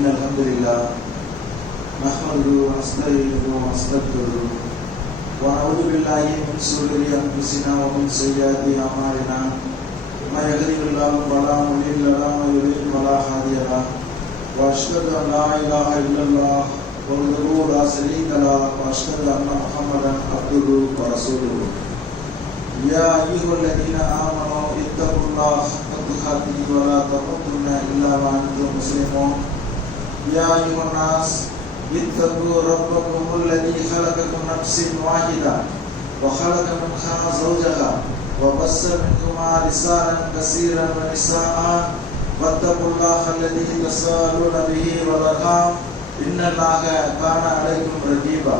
إن الحمد لله نحمده ونستعينه ونستغفره ونعوذ بالله من شرور أنفسنا ومن سيئات أعمالنا من يهده الله فلا مضل له ومن يضلل فلا هادي له وأشهد أن لا إله إلا الله وحده لا شريك له وأشهد أن محمدا عبده ورسوله يا أيها الذين آمنوا اتقوا الله حق تقاته ولا تموتن إلا وأنتم مسلمون يا أيها الناس اتقوا ربكم الذي خلقكم من نفس واحدة وخلق منها زوجها وبث منهما رجالا كثيرا ونساء واتقوا الله الذي تساءلون به والأرحام إن الله كان عليكم رقيبا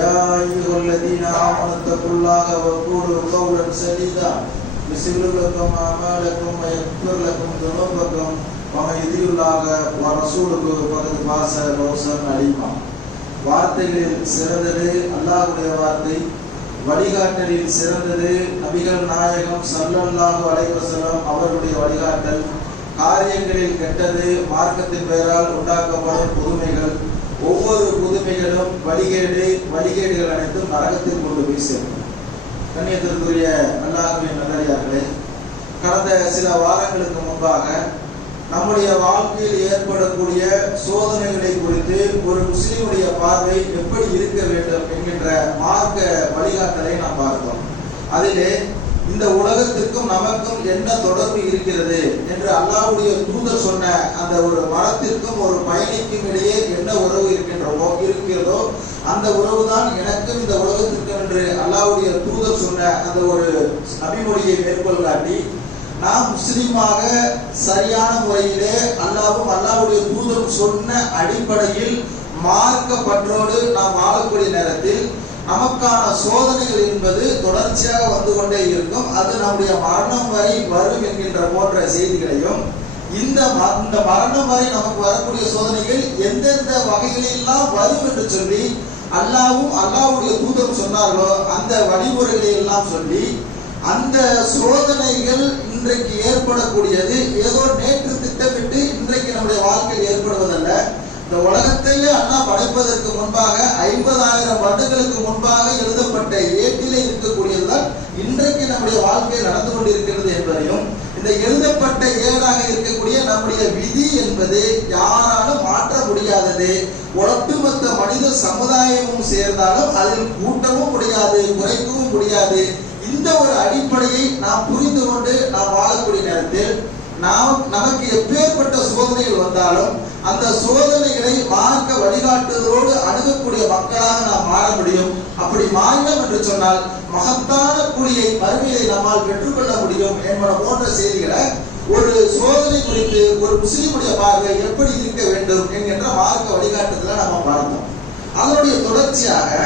يا أيها الذين آمنوا اتقوا الله وقولوا قولا سديدا يصلح لكم أعمالكم ويغفر لكم ذنوبكم ومن يطع الله ورسوله فقد فاز فوزا عظيما. வார்த்தைகளில் சிறந்தது அல்லாஹ்வுடைய வார்த்தை, வழிகாட்டலில் சிறந்தது நபிகள் நாயகம் ஸல்லல்லாஹு அலைஹி வஸல்லம் அவர்களுடைய வழிகாட்டல், காரியங்களில் கெட்டது மார்க்கத்தின் பெயரால் உண்டாக்கப்படும் புதுமைகள், ஒவ்வொரு புதுமைகளும் வழிகேடுகள் அனைத்தும் நரகத்தில் கொண்டு போய் சேர்க்கும். கண்ணியத்திற்குரிய அல்லாஹ்வின் நல்லடியார்களே, கடந்த சில வாரங்களுக்கு முன்பாக நம்முடைய வாழ்க்கையில் ஏற்படக்கூடிய சோதனைகளை குறித்து ஒரு முஸ்லிமுடைய பார்வை எப்படி இருக்க வேண்டும் என்கின்ற மார்க்க வழிகாட்டலை நாம் பார்த்தோம். அதிலே இந்த உலகத்திற்கும் நமக்கும் என்ன தொடர்பு இருக்கிறது என்று அல்லாஹ்வுடைய தூதர் சொன்ன அந்த ஒரு மரத்திற்கும் ஒரு பயணிக்கும் இடையே என்ன உறவு இருக்கிறதோ அந்த உறவு தான் எனக்கும் இந்த உலகத்திற்கும் என்று அல்லாஹ்வுடைய தூதர் சொன்ன அந்த ஒரு அபிமொழியை மேற்கோள் காட்டி, நாம் முஸ்லிமாக சரியான முறையிலே அல்லாஹ்வும் அல்லாஹ்வுடைய தூதரும் சொன்ன அடிப்படையில் மார்க்க பற்றோடு நாம் வாழக்கூடிய நேரத்தில் நமக்கான சோதனைகள் என்பது தொடர்ச்சியாக வந்து கொண்டே இருக்கும். அது நம்முடைய மரணம் வரை வரும் என்கின்ற போன்ற செய்திகளையும், இந்த மரணம் வரை நமக்கு வரக்கூடிய சோதனைகள் எந்தெந்த வகைகளெல்லாம் வரும் என்று சொல்லி அல்லாஹ்வும் அல்லாஹ்வுடைய தூதரும் சொன்னார்களோ அந்த வழிமுறைகளை எல்லாம் சொல்லி, அந்த சோதனைகள் இன்றைக்கு ஏற்படக்கூடியது ஏதோ நேற்று திட்டமிட்டு இன்றைக்கு நம்முடைய வாழ்க்கையில் ஏற்படுவதல்ல. இந்த உலகத்தையே அல்லாஹ் படைப்பதற்கு முன்பாக 50,000 வருடங்களுக்கு முன்பாக எழுதப்பட்ட ஏட்டிலே இருக்கக்கூடியதுதான் இன்றைக்கு நம்முடைய வாழ்க்கையில் நடந்து கொண்டிருக்கிறது என்பதையும், இந்த எழுதப்பட்ட ஏடாக இருக்கக்கூடிய நம்முடைய விதி என்பது யாராலும் மாற்ற முடியாதது. ஒட்டுமொத்த மனித சமுதாயமும் சேர்ந்தாலும் அதில் கூட்டவும் முடியாது, குறைக்கவும் முடியாது. இந்த ஒரு அடிப்படையை நாம் புரிந்து கொண்டு நாம் வாழக்கூடிய நேரத்தில் நமக்கு எப்பேற்பட்ட சோதனைகள் வந்தாலும் அந்த சோதனைகளை மார்க்க வழிகாட்டுதலோடு அணுகக்கூடிய மக்களாக நாம் மாற முடியும். அப்படி மாறினோம் என்று சொன்னால் மகத்தான கூலியை மறுமையை நம்மால் பெற்றுக்கொள்ள முடியும் என்பன போன்ற செய்திகளை ஒரு சோதனை குறித்து ஒரு முஸ்லிமுடைய பார்வை எப்படி இருக்க வேண்டும் என்கின்ற மார்க்க வழிகாட்டுதலை நாம் பார்த்தோம். அதனுடைய தொடர்ச்சியாக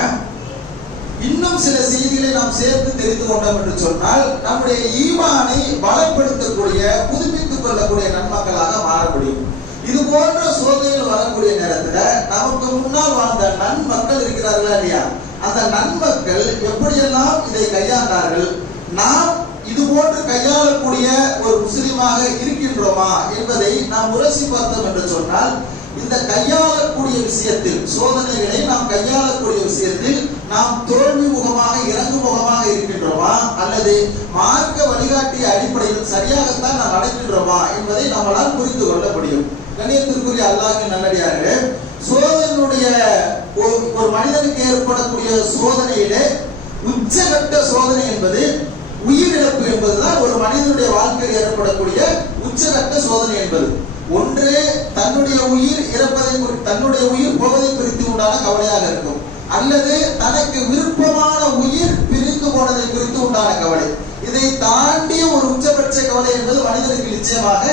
இன்னும் சில செய்திகளை நாம் சேர்த்து தெரிந்து கொண்டோம் என்று சொன்னால் நம்முடைய ஈமானை பலப்படுத்தக்கூடிய, புதுப்பித்துக் கொள்ளக்கூடிய நன்மக்களாக மாற முடியும். இது போன்ற சோதனைகள் வரக்கூடிய நேரத்துல நமக்கு முன்னால் வாழ்ந்த நன்மக்கள் இருக்கிறார்களா இல்லையா, அந்த நன்மக்கள் எப்படியெல்லாம் இதை கையாண்டார்கள், நாம் இது போன்று கையாளக்கூடிய ஒரு முஸ்லிமாக இருக்கின்றோமா என்பதை நாம் உரசி பார்த்தோம் என்று சொன்னால், இந்த கையாளக்கூடிய விஷயத்தில், சோதனைகளை நாம் கையாளக்கூடிய விஷயத்தில் நாம் தோல்வி முகமாக இறங்கு முகமாக இருக்கின்றோமா அல்லது மார்க்க வழிகாட்டிய அடிப்படையில் சரியாகத்தான் நாம் நடக்கின்றோமா என்பதை நம்மளால் புரிந்து கொள்ள முடியும். கண்ணியத்திற்குரிய அல்லாஹ்வின் நல்லடியார்களே, சோதனையுடைய ஒரு மனிதனுக்கு ஏற்படக்கூடிய சோதனையிலே உச்சகட்ட சோதனை என்பது உயிரிழப்பு என்பதுதான் ஒரு மனிதனுடைய வாழ்க்கையில் ஏற்படக்கூடிய உச்சகட்ட சோதனை என்பது. ஒன்று தன்னுடைய உயிர் இறப்பதை, தன்னுடைய உயிர் போவதை குறித்து உண்டான கவலையாக இருக்கும், அல்லது தனக்கு விருப்பமான உயிர் பிரிந்து போனதை குறித்து உண்டான கவலை. இதை தாண்டிய ஒரு உச்சபட்ச கவலை என்பது மனிதனுக்கு நிச்சயமாக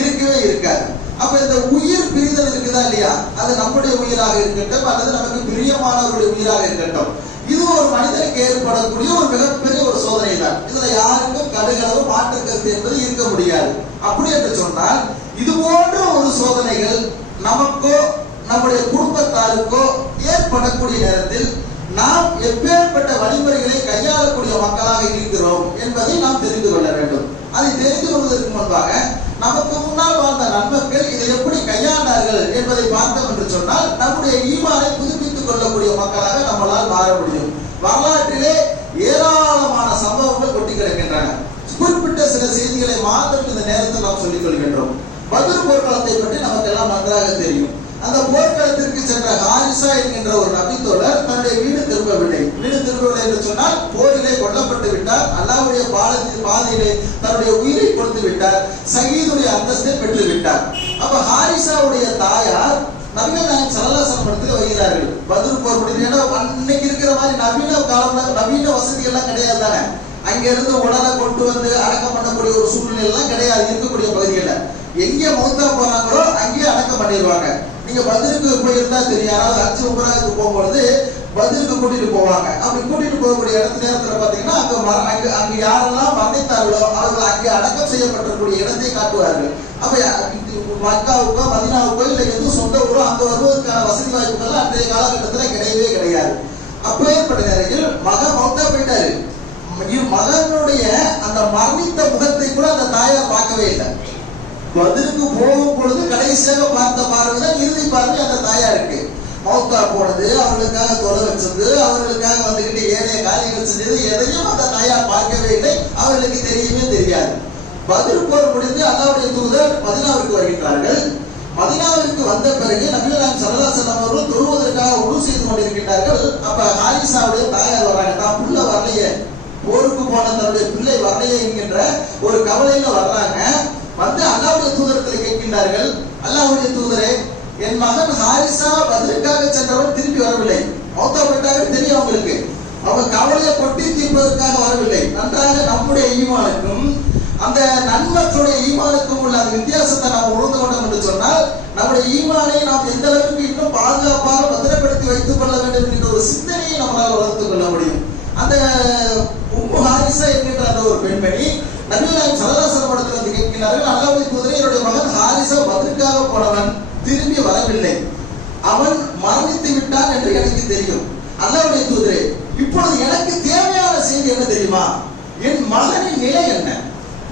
இருக்கவே இருக்காது. அப்ப இந்த உயிர் பிரிதல் இருக்குதா இல்லையா, அது நம்முடைய உயிராக இருக்கட்டும் அல்லது நமக்கு பிரியமானவருடைய உயிராக இருக்கட்டும், இது ஒரு மனிதனுக்கு ஏற்படக்கூடிய ஒரு மிகப்பெரிய ஒரு சோதனை தான். இதுல யாருக்கும் கடுகளவு மாற்று கருத்து என்பது இருக்க முடியாது. அப்படி என்று சொன்னால் இது போன்ற ஒரு சோதனைகள் நமக்கோ நம்முடைய குடும்பத்தாருக்கோ ஏற்படக்கூடிய நேரத்தில் நாம் எப்பேற்பட்ட வழிமுறைகளை கையாளக்கூடிய மக்களாக இருக்கிறோம் என்பதை நாம் தெரிந்து கொள்ள வேண்டும். அதை தெரிந்து கொள்வதற்கு முன்பாக நமக்கு முன்னால் வாழ்ந்த நன்மக்கள் இதை எப்படி கையாண்டார்கள் என்பதை பார்த்தோம் என்று சொன்னால் நம்முடைய ஈமானை புதுப்பித்துக் கொள்ளக்கூடிய மக்களாக நம்மளால் மாற முடியும். வரலாற்றிலே ஏராளமான சம்பவங்கள் கொட்டி கிடக்கின்றன. குறிப்பிட்ட சில செய்திகளை மாத்திரம் இந்த நேரத்தில் நாம் சொல்லிக் கொள்கின்றோம். பத்ர் போர்க்களத்தை பற்றி நமக்கு எல்லாம் நன்றாக தெரியும். அந்த போர்க்களத்திற்கு சென்ற ஹாரிசா என்கின்ற ஒரு நபித்தோழர் தன்னுடைய வீடு திரும்பவில்லை. வீடு திரும்பவில்லை என்று சொன்னால் போரிலே கொல்லப்பட்டு விட்டார். அல்லாஹ்வுடைய பாதையிலே தன்னுடைய உயிரை கொடுத்து விட்டார். ஷஹீதுடைய அந்தஸ்தை பெற்று விட்டார். அப்ப ஹாரிசாவுடைய தாயார் நபிகள் நாயகம் ஸல்லல்லாஹு அலைஹி வஸல்லம் இடத்துல வருகிறார்கள். பத்ர் போர் முடிஞ்சா அன்னைக்கு இருக்கிற மாதிரி நவீன காலம் நவீன வசதி எல்லாம் கிடையாது தானே. அங்க இருந்து உடலை கொண்டு வந்து அடக்கம் பண்ணக்கூடிய ஒரு சூழ்நிலை எல்லாம் கிடையாது இருக்கக்கூடிய பகுதிகள்ல. எங்க மௌத்தா போறாங்களோ அங்கேயே அடக்கம் பண்ணிடுவாங்க. நீங்க பத்ருக்கு போயிருந்தா தெரியும். யாராவது ஹஜ் உம்ராவுக்கு போகும்பொழுது பத்ருக்கு கூட்டிட்டு போவாங்க. அப்படி கூட்டிட்டு போகக்கூடிய நேரத்துல பாத்தீங்கன்னா அங்க யாரெல்லாம் மரணித்தார்களோ அவர்கள் அங்கே அடக்கம் செய்யப்பட்டிருக்கூடிய இடத்தை காட்டுவார்கள். அப்ப மக்காவுக்கோ மதீனாவுக்கோ இல்ல எதுவும் சொந்த ஊரோ அங்க வருவதற்கான வசதி வாய்ப்புகள் அன்றைய காலகட்டத்துல கிடையவே கிடையாது. அப்ப ஏற்பட்ட நிலையில் மகன் மௌத்தா போயிட்டாரு. மகனுடைய அந்த மரணித்த முகத்தை கூட அந்த தாயார் பார்க்கவே இல்லை. பத்ருக்கு போகும் பொழுது கடைசியாக பார்த்த பார்வைதான் இறுதி பார்வை அந்த தாயாருக்கு. மௌத்தா போனது, அவர்களுக்காக தொலை வச்சது, அவர்களுக்காக வந்துகிட்டு ஏனைய காரியங்கள் செஞ்சது எதையும் அந்த தாயார் பார்க்கவே இல்லை. அவர்களுக்கு தெரியவே தெரியாது. பத்ர் போர் முடிந்து அல்லாஹ்வுடைய தூதர் மதீனாவிற்கு வருகின்றார்கள். மதீனாவிற்கு வந்த பிறகு நபிகள் நாயகம் ஸல்லல்லாஹு அலைஹி வஸல்லம் அவர்கள் தொழுவதற்காக உது செய்து கொண்டிருக்கின்றார்கள். அப்ப ஹாரிசாவுடைய தாயார் வர்றாங்க. தான் புள்ள வரலையே, போருக்கு போன தன்னுடைய பிள்ளை வரலையே என்கின்ற ஒரு கவலையில வர்றாங்க. வந்து அல்லாஹ்வுடைய தூதரத்தில் கேட்கின்றார்கள், அல்லாஹ்வுடைய தூதரே, என் மகன் ஹாரிசா பத்ருக்காக சென்றவர் திரும்பி வரவில்லை. மௌத்தா போயிட்டாங்க தெரியும் அவங்களுக்கு. அவங்க கவலையை கொட்டி தீர்ப்பதற்காக வரவில்லை. நன்றாக நம்முடைய ஈமானுக்கும் அந்த நன்மக்களுடைய ஈமானுக்கும் உள்ள அந்த வித்தியாசத்தை நாம் உணர்ந்து கொண்டோம் என்று சொன்னால் நம்முடைய ஈமானை நாம் எந்த அளவுக்கு இன்னும் பாதுகாப்பாக பத்திரப்படுத்தி வைத்துக் கொள்ள வேண்டும் என்ற ஒரு சிந்தனையை நம்மளால் வளர்த்துக் கொள்ள முடியும். அந்த உம்மு ஹாரிசா என்கின்ற அந்த ஒரு பெண்மணி நபிகள் நாயகம் ஸல்லல்லாஹு அலைஹி வஸல்லம் இடத்தில் வந்து கேட்கிறார்கள், அல்லாஹ்வுடைய தூதரே, என்னுடைய மகன் ஹாரிசா பத்ருக்காக போனவன் திரும்பி வரவில்லை. அவன் மரணித்து விட்டான் என்று எனக்கு தெரியும். அல்லாஹ்வுடைய தூதரே, இப்பொழுது எனக்கு தேவையான செய்தி என்ன தெரியுமா? என் மகனின் நிலை என்ன?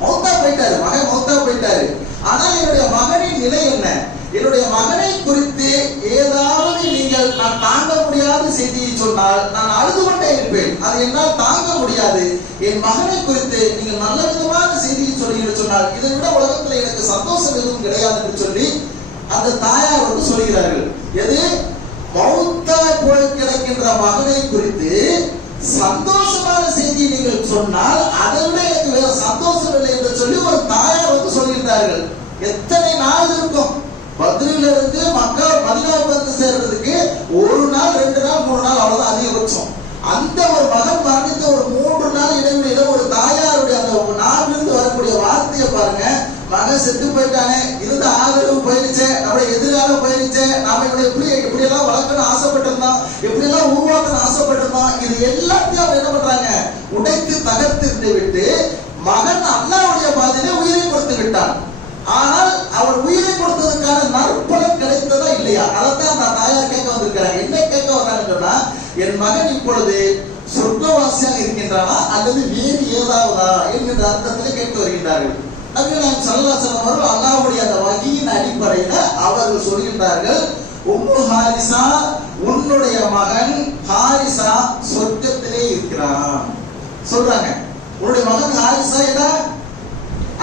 மௌத்தா போயிட்டாரு, மகன் மௌத்தா போயிட்டாரு. ஆனால் என்னுடைய மகனின் நிலை என்ன? என்னுடைய மகனை குறித்து ஏதாவது நீங்கள் நான் தாங்க முடியாத செய்தியை சொன்னால் நான் அழுது கொண்டே இருப்பேன். அது என்னால் தாங்க முடியாது. என் மகனை குறித்து நீங்கள் நல்ல விதமான செய்தியை சொன்னீங்கன்னு சொன்னால் இதை விட உலகத்தில் எனக்கு சந்தோஷம் எதுவும் கிடையாது என்று சொல்லி அந்த தாயார் வந்து சொல்கிறார்கள். எது? மௌத்தா போய் கிடக்கின்ற மகனை குறித்து சந்தோஷமான செய்தியை நீங்கள் சொன்னால் அதை விட எனக்கு வேற சந்தோஷம் இல்லை என்று சொல்லி ஒரு தாயார் வந்து சொல்கிறார்கள். எத்தனை நாள் இருக்கும்? பத்ரில இருந்து மக்கா மதீனாவுக்கு வந்து சேர்றதுக்கு ஒரு நாள், 2 நாள், 3 நாள், அவ்வளவுதான் அதிகபட்சம். அந்த ஒரு மகன் மரணித்த ஒரு 3 நாள் இடைவெளியில ஒரு தாயாருடைய அந்த நாவிலிருந்து வரக்கூடிய வார்த்தையை பாருங்க. மகன் செத்து போயிட்டானே, இருந்த ஆதரவு போயிருச்சே, நம்முடைய எதிர்காலம் போயிருச்சே, நாம எப்படி எல்லாம் வளர்க்கணும் ஆசைப்பட்டிருந்தோம், எப்படி எல்லாம் உருவாக்கணும் ஆசைப்பட்டிருந்தோம், இது எல்லாத்தையும் அவங்க என்ன பண்றாங்க? உடைத்து தகர்த்து விட்டு மகன் அல்லாஹ்வுடைய பாதையிலே உயிரை கொடுத்து விட்டான். ஆனால் அவர் உயிரை கொடுத்ததற்கான நற்பலன் கிடைத்ததா இல்லையா? அதைத்தான் அந்த தாயார் கேட்க வந்திருக்கிறாங்க. என்ன கேட்க வர்றாங்கன்னு சொன்னா, என் மகன் இப்பொழுது சொர்க்கவாசியாக இருக்கின்றானா அல்லது வேறு ஏதாவதா என்கின்ற அர்த்தத்தில் கேட்டு வருகின்றார்கள். நபிகள் நாயகம் ஸல்லல்லாஹு அலைஹி வஸல்லம் அவர்கள் அல்லாஹ்வுடைய அந்த வஹீயின் அடிப்படையில அவர்கள் சொல்கின்றார்கள், உம்மு ஹாரிசா, உன்னுடைய மகன் ஹாரிசா சொர்க்கத்திலே இருக்கிறான் சொல்றாங்க. உன்னுடைய மகன் ஹாரிசா என்ன?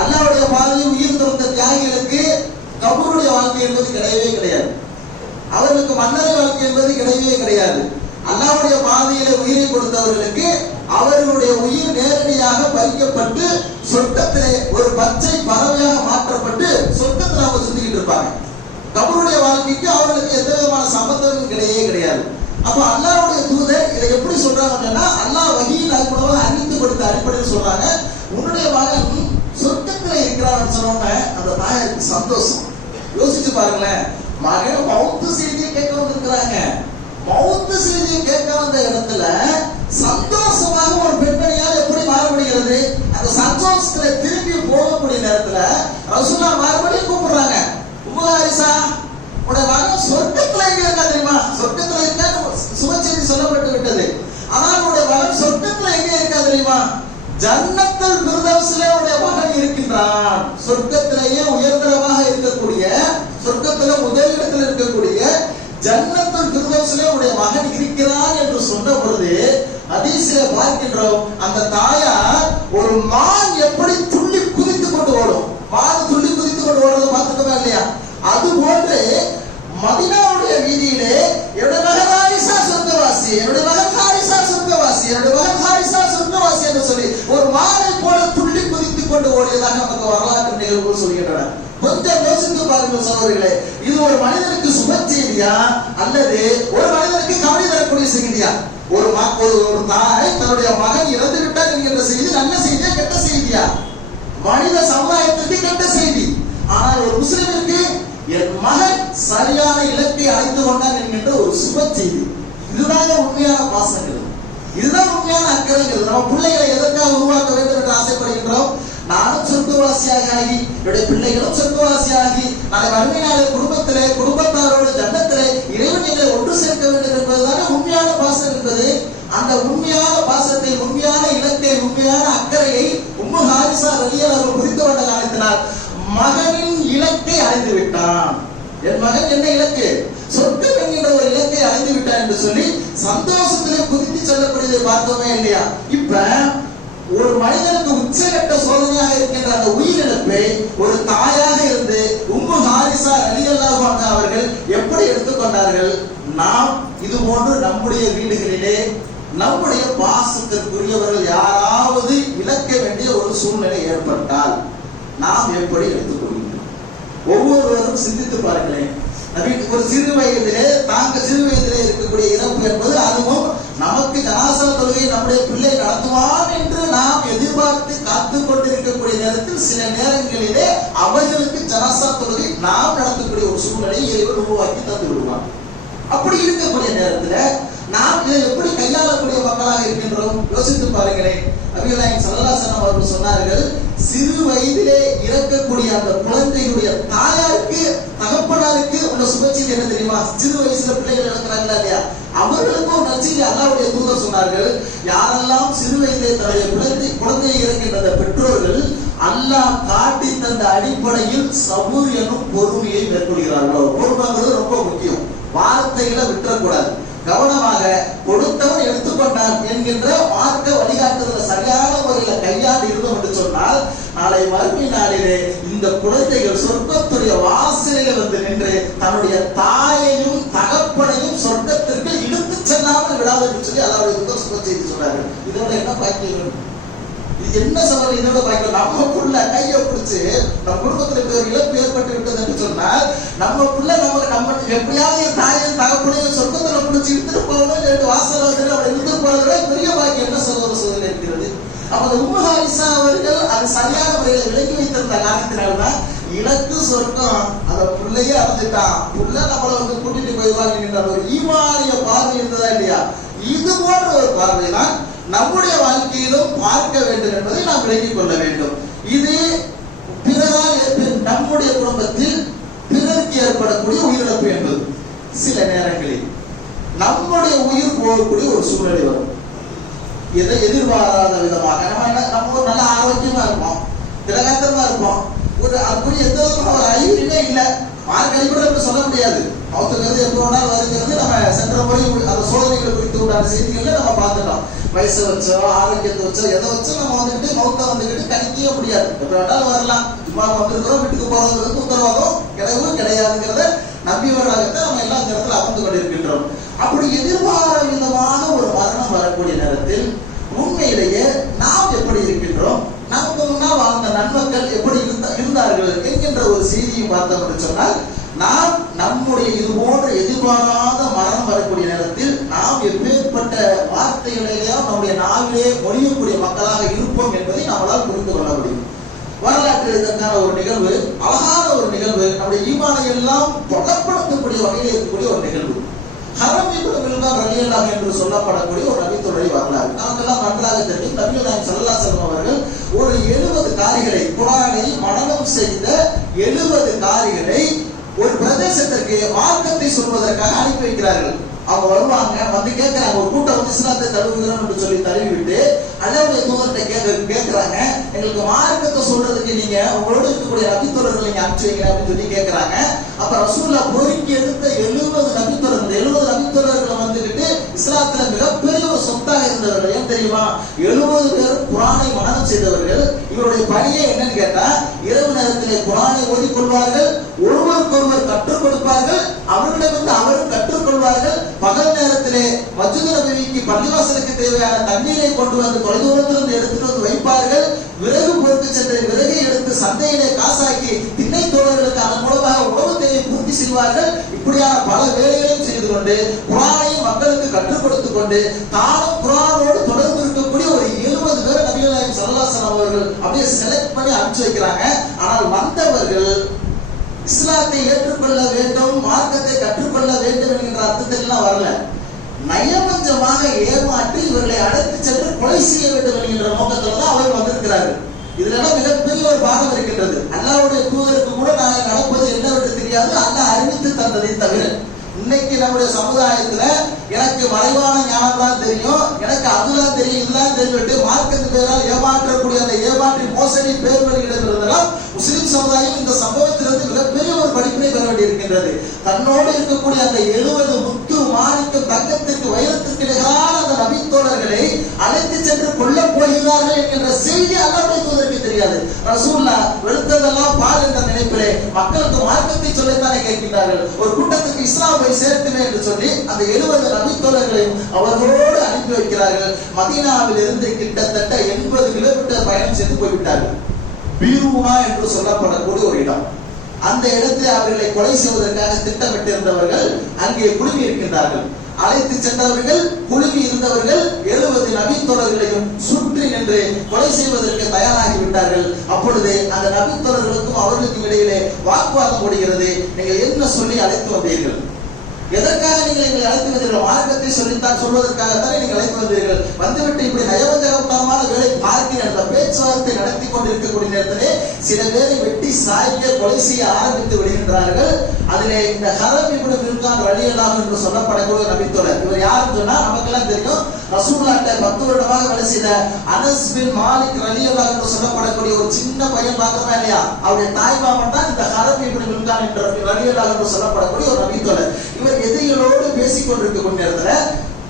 அல்லாஹ்வுடைய பாதையில் உயிர் துறந்த தியாகிகளுக்கு கபருடைய வாழ்க்கை என்பது கிடையவே கிடையாது. அவர்களுக்கு மன்னரை வாழ்க்கை என்பது கிடையவே கிடையாது. அல்லாஹ்வுடைய பாதையில உயிரை கொடுத்தவர்களுக்கு அவர்களுடைய உயிர் நேரடியாக பறிக்கப்பட்டு சொர்க்கத்திலே ஒரு பச்சை பறவையாக மாற்றப்பட்டு சொர்க்கத்தில் அவங்க சுத்திக்கிட்டு இருப்பாங்க. கபருடைய வாழ்க்கைக்கு அவர்களுக்கு எந்த விதமான சம்பந்தமும் கிடையவே கிடையாது. அப்ப அல்லாஹ்வுடைய தூதர் இதை எப்படி சொல்றாங்கன்னா, அல்லாஹ் வஹீயின் அடிப்படையில் அறிவித்து கொடுத்த அடிப்படையில் சொல்றாங்க, உன்னுடைய மகன் சொர்க்கத்துல இருக்கிறான்னு சொன்னோங்க. அந்த தாயாருக்கு சந்தோஷம். யோசிச்சு பாருங்களேன், மகன் மௌத்து செய்தியை கேட்க வந்திருக்கிறாங்க. மௌத்து செய்தியை கேட்க வந்த இடத்துல சந்தோஷமாக ஒரு பெண்மணியால் எப்படி மாற முடிகிறது? அந்த சந்தோஷத்துல திரும்பி போகக்கூடிய நேரத்துல ரசூலுல்லாஹ் மறுபடியும் கூப்பிடுறாங்க, உம்மு ஹாரிசா, உடைய மகன் சொர்க்கத்துல எங்க இருக்கா தெரியுமா? சொர்க்கத்துல இருக்கா சுப செய்தி சொல்லப்பட்டு விட்டது. ஆனால் உடைய மகன் சொர்க்கத்துல எங்க இருக்கா தெரியுமா? ஜன்னத்துல் ஃபிர்தௌஸிலே உடைய மகன் இருக்கின்றான். சொர்க்கத்திலேயே உயர்தரமாக இருக்கக்கூடிய, சொர்க்கத்திலே முதலிடத்தில் இருக்கக்கூடிய ஜன்னத்துல் ஃபிர்தௌஸிலே உடைய மகன் இருக்கிறான் என்று சொன்ன பொழுது ஹதீஸிலே பார்க்கின்றோம், அந்த தாயார் ஒரு மான் எப்படி துள்ளி குதித்து கொண்டு ஓடும், மான் துள்ளி குதித்து கொண்டு ஓடுறதை பார்த்துக்கவே இல்லையா? அது போன்று மதீனாவுடைய வீதியிலே என்னுடைய மகன் ஹாரிஸா சொர்க்கவாசி, என்னுடைய மகன் ஹாரிஸா சொர்க்கவாசி, என்னுடைய மகன் ஹாரிஸா சொர்க்கவாசி என்று சொல்லி ஒரு மானை போல துள்ளி குதித்துக் கொண்டு ஓடியதாக நமக்கு வரலாற்று நிகழ்வுகள் சொல்கின்றன. கொஞ்சம் யோசித்து பாருங்கள் சகோதரர்களே, இது ஒரு மனிதனுக்கு சுப செய்தியா அல்லது ஒரு மனிதனுக்கு கவலை தரக்கூடிய செய்தியா? ஒரு தாய் தன்னுடைய மகன் இறந்து விட்டார் என்கின்ற செய்தி நல்ல செய்தியா கெட்ட செய்தியா? மனித சமுதாயத்திற்கு கெட்ட செய்தி. ஆனால் ஒரு முஸ்லிமிற்கு என் மகன் சரியான இலக்கை அடைந்து கொண்டான் என்கின்ற ஒரு சுப செய்தி. இதுதான் உண்மையான பாசங்கள், இதுதான் உண்மையான அக்கறைகள். நம்ம பிள்ளைகளை எதற்காக உருவாக்க வேண்டும் என்று ஆசைப்படுகின்றோம்? நானும் சொர்க்கவாசியாக ஆகி, என்னுடைய பிள்ளைகளும் சொர்க்கவாசியாகி, நாளை வறுமை நாளை குடும்பத்திலே குடும்பத்தாரோடு ஜன்னத்திலே இறைவன் எங்களை ஒன்று சேர்க்க வேண்டும் என்பதுதானே உண்மையான பாசம் என்பது. அந்த உண்மையான பாசத்தை, உண்மையான இலக்கை, உண்மையான அக்கறையை உம்மு ஹாரிஸா ரலியல்லாஹு அன்ஹா புரிந்து கொண்ட காரணத்தினால் மகனின் இலக்கை அடைந்து விட்டான். என் மகன் என்ன இலக்கு? சொர்க்கம் என்கின்ற ஒரு இலக்கை அடைந்து விட்டான் என்று சொல்லி சந்தோஷத்திலே குதித்து செல்லக்கூடியதை பார்த்தோமே இல்லையா? இப்ப ஒரு மனிதனுக்கு உச்சகட்ட சோதனையாக இருக்கின்ற அந்த உயிரிழப்பை ஒரு தாயாக இருந்து உம்மு ஹாரிஸா ரலியல்லாஹு அன்ஹா அவர்கள் எப்படி எடுத்துக்கொண்டார்கள்? நாம் இது போன்று நம்முடைய வீடுகளிலே நம்முடைய பாசத்திற்குரியவர்கள் யாராவது இழக்க வேண்டிய ஒரு சூழ்நிலை ஏற்பட்டால் நாம் எப்படி எடுத்துக்கொள்கிறோம்? ஒவ்வொருவரும் சிந்தித்து பாருங்களேன். ஒரு சிறு வயதிலே இருக்கக்கூடிய இறப்பு என்பது, அதுவும் நமக்கு ஜனாசா தொழுகை நம்முடைய பிள்ளை நடத்துவான் என்று நாம் எதிர்பார்த்து காத்து கொண்டிருக்கக்கூடிய நேரத்தில் சில நேரங்களிலே அவர்களுக்கு ஜனாசா தொழுகை நாம் நடத்தக்கூடிய ஒரு சூழ்நிலையை இறைவன் உருவாக்கி தந்து விடுவான். அப்படி இருக்கக்கூடிய நேரத்துல நாம் இதை எப்படி கையாளக்கூடிய மக்களாக இருக்கின்றோம்? யோசித்து பாருங்களேன். நபிகள் நாயகம் ஸல்லல்லாஹு அலைஹி வஸல்லம் அவர்கள் சொன்னார்கள், சிறு வயதிலே இறக்கக்கூடிய அந்த குழந்தையுடைய தாயாருக்கு தகப்பனாருக்கு உள்ள சுபச்செய்தி என்ன தெரியுமா? சிறு வயசுல பிள்ளைகள் இறக்குறாங்களா இல்லையா, அவர்களுக்கும் ஒரு நற்செய்தி அல்லாஹ்வுடைய தூதர் சொன்னார்கள். யாரெல்லாம் சிறு வயதிலே தன்னுடைய குழந்தையை இறக்கின்ற பெற்றோர்கள் அல்லாஹ் காட்டி தந்த அடிப்படையில் சபூர் எனும் பொறுமையை மேற்கொள்கிறார்களோ, பொறுமைங்கிறது ரொம்ப முக்கியம். வார்த்தைகளை விட்டுறக்கூடாது, கவனமாக கொடுத்தவன் எடுத்துக்கொண்டான் என்கின்ற மார்க்க வழிகாட்டுதல சரியான முறையில் கையாண்டு இருந்தோம் என்று சொன்னால் நாளை மறுமை நாளிலே இந்த குழந்தைகள் சொர்க்கத்துடைய வாசலில் வந்து நின்று தன்னுடைய தாயையும் தகப்பனையும் சொர்க்கத்திற்கு இழுத்து செல்லாமல் விடாது என்று சொல்லி அல்லாஹ்வுடைய சுப செய்தி சொன்னார்கள். இதோட என்ன பாக்கியம்? இது என்ன சவால்? இதோட பாக்கியம் நம்ம புள்ள கையை பிடிச்சு நம்ம குடும்பத்தில் இப்படி ஒரு இழப்பு ஏற்பட்டு விட்டது என்று சொன்னால் நம்ம புள்ள நம்ம எப்படியாவது தாயும் தகப்பனையும் சொர்க்கத்துல பிடிச்சி இழுத்துட்டு போகணும் என்று வாசல் வந்து அவரை இழுத்து போறதை பெரிய பாக்கியம் என்ன சகோதர சோதனை இருக்கிறது. அப்ப உம்மு ஹாரிஸா அவர்கள் அது சரியான முறையில விலக்கி வைத்திருந்த காரணத்தினால்தான் இலக்கு சொர்க்கம் அந்த பிள்ளையே அடைஞ்சிட்டான், புள்ள நம்மளை வந்து கூட்டிட்டு போயிடுவாங்க என்கின்ற ஒரு ஈமானிய பார்வை இருந்ததா இல்லையா? இது போன்ற ஒரு பார்வை தான் நம்முடைய வாழ்க்கையிலும் பார்க்க வேண்டும் என்பதை நாம் விளங்கிக் கொள்ள வேண்டும். இது பிறரால் நம்முடைய குடும்பத்தில் பிறருக்கு ஏற்படக்கூடிய உயிரிழப்பு என்பது சில நேரங்களில் நம்முடைய உயிர் போகக்கூடிய ஒரு சூழ்நிலை வரும். எதை எதிர்பாராத விதமாக நம்ம ஒரு நல்ல ஆரோக்கியமா இருப்போம், திலகாத்திரமா இருப்போம், ஒரு அப்படி எந்த ஒரு அறிகுறியுமே இல்லை, மார்க் அடிப்படை சொல்ல முடியாது. மௌத்துங்கிறது எப்போ வேணாலும் வருங்கிறது நம்ம சென்ற முறை அந்த சோதனைகளை குறித்து உண்டான செய்திகள்ல நம்ம பார்த்துட்டோம். வயசை வச்சோ ஆரோக்கியத்தை வச்சோ எதை வச்சோ நம்ம வந்துட்டு மௌத்தை வந்துக்கிட்டு கணிக்கவே முடியாது. எப்போ வேணாலும் வரலாம். சும்மா வந்துருக்கிறோம், வீட்டுக்கு போறதுக்கு உத்தரவாதம் கிடையாதுங்கிறத நம்பியவர்களாகத்தான் நம்ம எல்லா நேரத்தில் அமர்ந்து கொண்டிருக்கின்றோம். அப்படி எதிர்பாராத விதமான ஒரு மரணம் வரக்கூடிய நேரத்தில் உண்மையிலேயே நாம் எப்படி இருக்கின்றோம், நமக்கு முன்னால் வாழ்ந்த நன்மக்கள் எப்படி இருந்தார்கள் என்கின்ற ஒரு செய்தியை பார்த்தோம் என்று சொன்னால், நாம் நம்முடைய இது போன்ற எதிர்பாராத மரணம் வரக்கூடிய நேரத்தில் நாம் எப்பேற்பட்ட வார்த்தைகளையோ நம்முடைய நாவிலே மொழியக்கூடிய மக்களாக இருப்போம் என்பதை நம்மளால் புரிந்து கொள்ள முடியும். வரலாற்றில் இதற்கான ஒரு நிகழ்வு, அழகான ஒரு நிகழ்வு, நம்முடைய ஈமானை எல்லாம் பலப்படுத்தக்கூடிய வகையில் இருக்கக்கூடிய ஒரு நிகழ்வு. ஹரம் இப்னு மில்ஹான் ரலியல்லாஹு என்று சொல்லப்படக்கூடிய ஒரு நபித்துறை வரலாறு நமக்கெல்லாம் நன்றாக தெரியும். நபிகள் நாயகம் ஸல்லல்லாஹு அலைஹி வஸல்லம் அவர்கள் ஒரு 70 காரிகளை, குர்ஆனை மனனம் செய்த 70 காரிகளை ஒரு பிரதேசத்திற்கு மார்க்கத்தை சொல்வதற்காக அனுப்பி வைக்கிறார்கள். அவங்க வருவாங்க, வந்து கேட்கிறாங்க, ஒரு கூட்டம் வந்து இஸ்லாத்தை தழுவுகிறோம் என்று சொல்லி தழுவிவிட்டு அல்லாஹ்வுடைய தூதர்கிட்ட எங்களுக்கு மார்க்கத்தை சொல்றதுக்கு நீங்க உங்களோட இருக்கக்கூடிய நபித்தோழர்கள் நீங்க அனுப்பிச்சு வைங்க அப்படின்னு சொல்லி கேட்கிறாங்க. அப்ப ரசூலுல்லாஹ் பொறுக்கி எடுத்த 70 நபித்தோழர்களை வந்துகிட்டு இஸ்லாத்துல மிகப்பெரிய ஒரு சொத்தாக இருந்தவர்கள். ஏன் தெரியுமா? 70 பேர் குர்ஆனை மனனம் செய்தவர்கள். இவருடைய பணியே என்னன்னு கேட்டா, இரவு நேரத்திலே குர்ஆனை ஓதிக்கொள்வார்கள், ஒருவருக்கொருவர் கற்றுக் கொடுப்பார்கள், அவர்களிடமிருந்து அவரும் கற்றுக்கொள்வார்கள். பகல் நேரத்திலே மஸ்ஜித் நபவிக்கு பள்ளிவாசலுக்கு தேவையான தண்ணீரை கொண்டு வந்து தொலைதூரத்திலிருந்து எடுத்துட்டு வந்து வைப்பார்கள். விறகு பொறுத்து சென்ற விறகை எடுத்து சந்தையிலே காசாக்கி திண்ணை தோழர்களுக்கு அதன் மூலமாக உணவு தேவை பூர்த்தி செய்வார்கள். இப்படியான பல வேலைகளையும் செய்து கொண்டு குர்ஆனையும் மக்களுக்கு கற்றுக் கொடுத்துக் கொண்டு தானும் குர்ஆனோடு தொடர்பு இருக்கக்கூடிய ஒரு 70 பேர் நபிகள் நாயகம் ஸல்லல்லாஹு அலைஹி வஸல்லம் அவர்கள் அப்படியே செலக்ட் பண்ணி அனுப்பிச்சு வைக்கிறாங்க. ஆனால் வந்தவர்கள் இஸ்லாத்தை ஏற்றுக்கொள்ள வேண்டும், மார்க்கத்தை கற்றுக்கொள்ள வேண்டும் என்கின்ற அர்த்தத்திலாம் வரல. நயவஞ்சமாக ஏமாற்றி இவர்களை அழைத்து சென்று கொலை செய்ய வேண்டும் என்கின்ற நோக்கத்துல தான் அவர் வந்திருக்கிறார்கள். இதுல மிகப்பெரிய ஒரு பாகம் இருக்கின்றது. அல்லாஹ்வுடைய தூதருக்கு கூட நாளை நடப்பது என்னவென்று தெரியாது, அல்லாஹ் அறிவித்து தந்ததை தவிர. இன்னைக்கு நம்முடைய சமுதாயத்துல எனக்கு மறைவான ஞானம் தான் தெரியும், எனக்கு அதுதான் தெரியும், இதுதான் தெரியும், மார்க்கத்து பேரால் ஏமாற்றக்கூடிய அந்த ஏமாற்றி மோசடி பேர் வழியிடலாம். முஸ்லிம் சமுதாயம் இந்த சம்பவத்திலிருந்து மிகப்பெரிய ஒரு படிப்பினை பெற வேண்டியிருக்கின்றது. தன்னோடு இருக்கக்கூடிய அந்த 70 முத்து மாணிக்கம் தங்கத்திற்கு வைரத்திற்கு நிகரான அந்த நபித்தோழர்களை அழைத்து சென்று கொல்ல போகிறார்கள் என்கின்ற செய்தி அல்லாஹ்வுடைய தூதருக்கு தெரியாது. ரசூலுல்லாஹ் வெளுத்ததெல்லாம் பால் என்ற நினைப்பிலே மக்களுக்கு மார்க்கத்தை சொல்லத்தானே கேட்கின்றார்கள். ஒரு கூட்டத்துக்கு இஸ்லாம் போய் சேர்த்துமே என்று சொல்லி அந்த 70 நபித்தோழர்களையும் அவர்களோடு அனுப்பி வைக்கிறார்கள். மதீனாவில் இருந்து கிட்டத்தட்ட 80 கிலோமீட்டர் பயணம் செய்து போய்விட்டார்கள். பீருமா என்று சொல்லப்படக்கூடிய ஒரு இடம். அந்த இடத்தில் அவர்களை கொலை செய்வதற்காக திட்டமிட்டிருந்தவர்கள் அங்கே குழுமி இருக்கின்றார்கள். அழைத்து சென்றவர்கள் குழுமி இருந்தவர்கள் 70 நபித்தோழர்களையும் சுற்றி நின்று கொலை செய்வதற்கு தயாராகி விட்டார்கள். அப்பொழுது அந்த நபித்தோழர்களுக்கும் அவர்களுக்கும் இடையிலே வாக்குவாதம் ஓடுகிறது. நீங்கள் என்ன சொல்லி அழைத்து வந்தீர்கள்? எதற்காக நீங்கள் எங்களை அழைத்து வந்தீர்கள்? மார்க்கத்தை சொல்லித்தான் சொல்வதற்காகத்தானே நீங்கள் அழைத்து வந்தீர்கள். வந்துவிட்டு இப்படி நயவஞ்சகமான வேலை பார்க்கிறேன் என்ற பேச்சுவார்த்தை நடத்தி கொண்டிருக்கக்கூடிய நேரத்திலே சில பேரை வெட்டி சாய்க்க கொலை செய்ய ஆரம்பித்து விடுகின்றார்கள். அதிலே இந்த ஹரம் இப்னு மில்கான் ரலியல்லாஹு என்று சொல்லப்படக்கூடிய நபித்தோழர், இவர் யாருன்னு சொன்னா நமக்கெல்லாம் தெரியும். ரசூலுல்லாஹ்ட்ட 10 வருடமாக வேலை செய்த அனஸ் பின் மாலிக் ரலியல்லாஹு என்று சொல்லப்படக்கூடிய ஒரு சின்ன பையன் பார்க்கறோமா இல்லையா, அவருடைய தாய் மாமன் தான் இந்த ஹரம் இப்னு மில்கான் என்ற ரலியல்லாஹு என்று சொல்லப்படக்கூடிய ஒரு நபித்தோழர். இவர் எதிரிகளோடு பேசிக் கொண்டிருக்கக்கூடிய நேரத்துல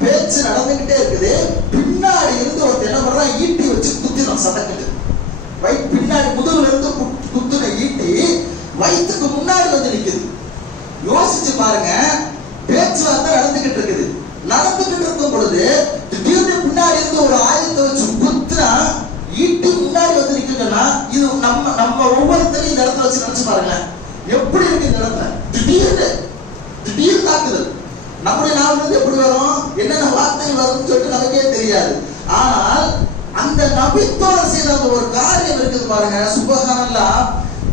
பேச்சு நடந்துகிட்டே இருக்குது. பின்னாடி இருந்து ஒரு தென்னமரம் ஈட்டி வச்சு குத்தினோம் சதக்கிட்டு. பின்னாடி முதுகுல இருந்து குத்துன ஈட்டி வயிற்றுக்கு முன்னாடி வந்து நிக்குது. யோசிச்சு பாருங்க, பேச்சுவார்த்தை நடந்துகிட்டு இருக்குது. நடந்துகிட்டு இருக்கும் பொழுது திடீர்னு பின்னாடி இருந்து ஒரு ஆயுதத்தை வச்சு குத்துனா ஈட்டி முன்னாடி வந்து நிக்குதுன்னா இது நம்ம ஒவ்வொருத்தரையும் இந்த இடத்துல வச்சு நினைச்சு பாருங்க எப்படி இருக்கு இந்த இடத்துல. திடீர் தாக்குதல் நம்முடைய நாவிலிருந்து எப்படி வரும், என்னென்ன வார்த்தைகள் வரும்னு சொல்லிட்டு நமக்கே தெரியாது. ஆனால் அந்த நபித்தோழர் செய்த அந்த ஒரு காரியம் இருக்குது பாருங்க, சுபஹானல்லாஹ்.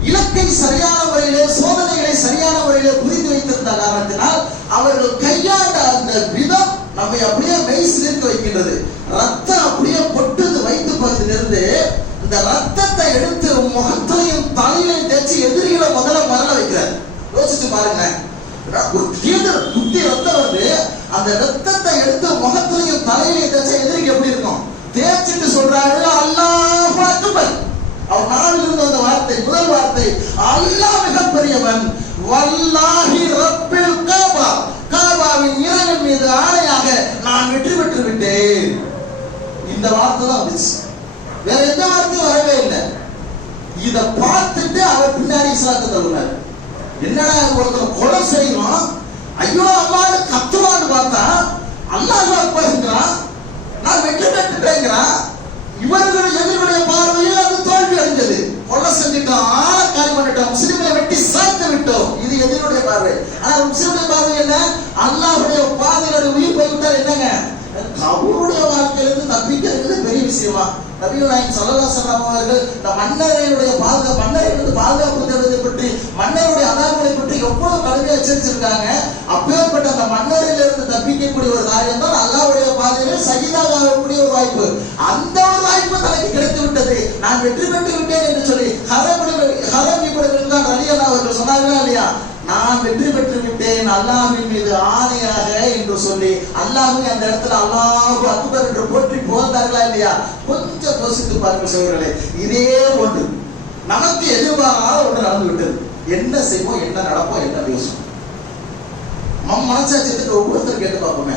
இலக்கை சரியான முறையிலே, சோதனைகளை சரியான முறையிலே புரிந்து வைத்திருந்த காரணத்தினால் அவர்கள் கையாண்ட அந்த விதம் நம்மை அப்படியே மெய் சிலிர்க்க வைக்கின்றது. ரத்தம் அப்படியே பொட்டுது வயிற்று பகுதியிலிருந்து. இந்த ரத்தத்தை எடுத்து முகத்திலையும் தலையிலையும் தேய்ச்சி எதிரிகளை முதல்ல மரண வைக்கிறார். யோசிச்சு பாருங்க, குத்தி ரத்தம் வந்து அந்த ரத்தத்தை எடுத்து முகத்திலையும் தலையிலையும் தேய்ச்சா எதிரிக்கு எப்படி இருக்கும்? தேய்ச்சிட்டு சொல்றாரு அல்லாஹ் அக்பர். அவர் நாவில் இருந்து வந்த வார்த்தை, முதல் வார்த்தை, அல்லாஹ் மிகப்பெரியவன், வல்லாஹி ரப்பில் காபா, காபாவின் இறைவன் மீது ஆணையாக நான் வெற்றி பெற்று விட்டேன். இந்த வார்த்தை தான் வந்துச்சு, வேற எந்த வார்த்தையும் வரவே இல்லை. இத பார்த்துட்டு அவர் பின்னாடி இஸ்லாத்தை தருவார். என்னடா ஒருத்தர் கொலை செய்யணும், ஐயோ அம்மான்னு கத்துவான்னு பார்த்தா அல்லாஹ் அக்பர்ங்கிறான், நான் வெற்றி பெற்றுட்டேங்கிறான். இவர்களுடைய பார்வையில் அது தோல்வி அடைஞ்சது. கொலை செஞ்சுட்டோம், ஆளை காலி பண்ணிட்டோம், முஸ்லிம்களை வெட்டி சாய்த்து விட்டோம். இது எதிரியுடைய பார்வை. ஆனா முஸ்லிமுடைய பார்வை என்ன? அல்லாஹ்வுடைய பாதையில உயிர் போய்விட்டால் என்னங்க, அவருடைய வாழ்க்கையிலிருந்து தப்பிக்கிறது பெரிய விஷயமா? நபிகள் நாயகம் ஸல்லல்லாஹு அலைஹி வஸல்லம் அவர்கள் இந்த மன்னரையுடைய மன்னரிலிருந்து பாதுகாப்பு தேடுவதை பற்றி, மன்னருடைய அதாபுகளை பற்றி எவ்வளவு கடுமையாக எச்சரிச்சிருக்காங்க. அப்பேற்பட்ட அந்த மன்னரிலிருந்து தப்பிக்கக்கூடிய ஒரு காரியம் தான் அல்லாஹ்வுடைய பாதையிலே ஷஹீதாக ஆகக்கூடிய ஒரு வாய்ப்பு. அந்த ஒரு வாய்ப்பு தனக்கு கிடைத்து விட்டது, நான் வெற்றி பெற்று விட்டேன் என்று சொல்லி ஹரம் இப்னு மில்கான் ரலியல்லாஹு அவர்கள் சொன்னார்களா இல்லையா? நான் வெற்றி பெற்று விட்டேன் அல்லாஹ்வின் மீது ஆணையாக என்று சொல்லி அல்லாஹ்வை அந்த இடத்துல அல்லாஹு அக்பர் என்று போற்றி புகழ்ந்தார்களா இல்லையா? கொஞ்சம் யோசித்து பாருங்கள் சகோதரர்களே. இதே ஒன்று நமக்கு எதிர்பாராத ஒன்று நடந்து விட்டது. என்ன செய்வோம், என்ன நடப்போம், என்ன பேசுவோம்? மனசாட்சியத்துக்கு ஒவ்வொருத்தர் கேட்டு பார்ப்போமே.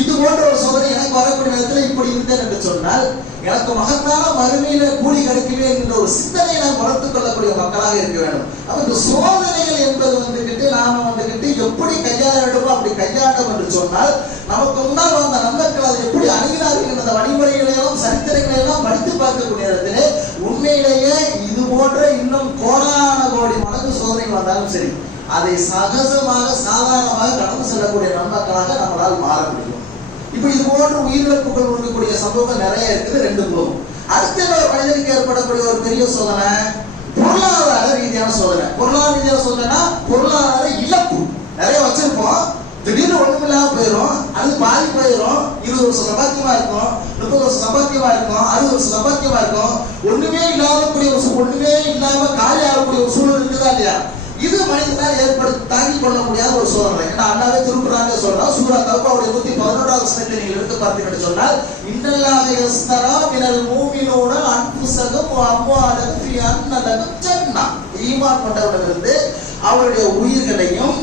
இது போன்ற ஒரு சோதனை எனக்கு வரக்கூடிய நேரத்தில் இப்படி இருந்தேன் என்று சொன்னால் எனக்கு மகத்தான மறுமையில கூலி கிடைக்கவே என்கின்ற ஒரு சிந்தனையை நாம் வளர்த்துக் கொள்ளக்கூடிய மக்களாக இருக்க வேண்டும். அப்ப இந்த சோதனைகள் என்பது நாம எப்படி கையாள வேண்டுமோ அப்படி கையாளம் என்று சொன்னால் நமக்கு முன்னால் வந்த நண்பர்கள் அதை எப்படி அணுகினார்கள் என்ற வழிமுறைகளையும் சரித்திரங்களையெல்லாம் படித்து பார்க்கக்கூடிய நேரத்திலே உண்மையிலேயே இது போன்ற இன்னும் கோடான கோடி மடங்கு சோதனைகள் வந்தாலும் சரி அதை சகஜமாக சாதாரணமாக கடந்து செல்லக்கூடிய நண்பர்களாக நம்மளால் மாற முடியும். இப்ப இது போன்ற உயிரிழப்புகள் இருக்கக்கூடிய சம்பவங்கள் நிறைய இருக்குது. ரெண்டு போகும். அடுத்த ஒரு மனிதனுக்கு ஏற்படக்கூடிய ஒரு பெரிய சோதனை பொருளாதார ரீதியான சோதனை. பொருளாதார ரீதியான சோதனைனா பொருளாதார இழப்பு. நிறைய வச்சிருப்போம், திடீர்னு ஒண்ணுமில்லாம போயிடும், அது பாதி போயிடும். 20 வருஷம் சம்பாத்தியமா இருக்கும், 30 வருஷம் சம்பாத்தியமா இருக்கும், 60 வருஷம் சம்பாத்தியமா இருக்கும். ஒண்ணுமே இல்லாம காலி ஆகக்கூடிய ஒரு சூழல் இருக்குதா இல்லையா? இது மனிதனால் ஏற்படுத்தி தாங்கிக் கொள்ள முடியாத ஒரு சோதனை. ஏன்னா அண்ணாவே திருக்குறாங்க சொல்றான், சூரா தௌபாவுடைய 111வது வசனத்தை நீங்கள் எடுத்து பார்த்தீங்கன்னு சொன்னால் இன்னல்லாஹ யஸ்தரா மினல் மூமினூன அன்ஃபுஸஹும் வ அம்வாலஹும் ஃபீ அன்னலஹும் ஜன்னah. ஈமான் கொண்டவர்களிருந்து அவருடைய உயிர்களையும்